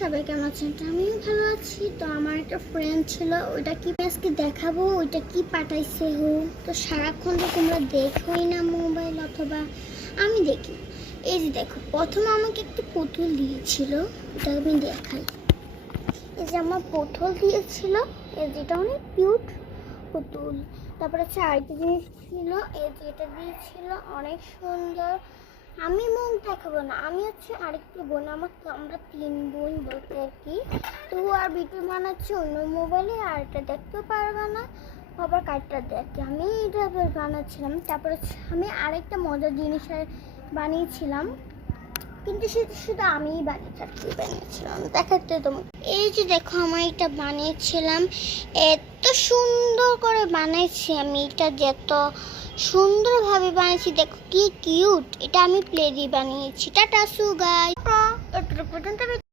সবাই কেমন আছেন? আমিও ভালো আছি। তো আমার একটা ফ্রেন্ড ছিল, ওইটা কি আজকে দেখাবো, ওইটা কি পাঠাইছে হো। তো সারাক্ষণ তো তোমরা দেখোই না মোবাইল, অথবা আমি দেখি। এই যে দেখো, প্রথমে আমাকে একটু পুতুল দিয়েছিল, ওটা আমি দেখাই। এই যে আমার পুতুল দিয়েছিল, এই যেটা অনেক কিউট পুতুল। তারপরে হচ্ছে আরেকটা জিনিস ছিল, এই যেটা দিয়েছিল অনেক সুন্দর। আমি মুখ দেখাবো না, আমি হচ্ছে আরেকটু বোন, আমরা 3 বোন বলতে আর কি। তো আর ভিডিও বানাচ্ছি অন্য মোবাইলে, আর এটা দেখতেও পারবে না, আবার কার্ডটা দেখে আমি এটা বানাচ্ছিলাম। তারপরে হচ্ছে আমি আরেকটা মজার জিনিস বানিয়েছিলাম, কিন্তু সেটা শুধু আমিই বানিয়েছিলাম দেখাতে তোমাকে। এই যে দেখো, আমার এটা বানিয়েছিলাম, এত সুন্দর করে বানাইছি আমি এটা, যত সুন্দরভাবে বানিয়েছি দেখো কি কিউট। এটা আমি প্লে দিয়ে বানিয়েছি। টাটা সু গাইস, পর্যন্ত।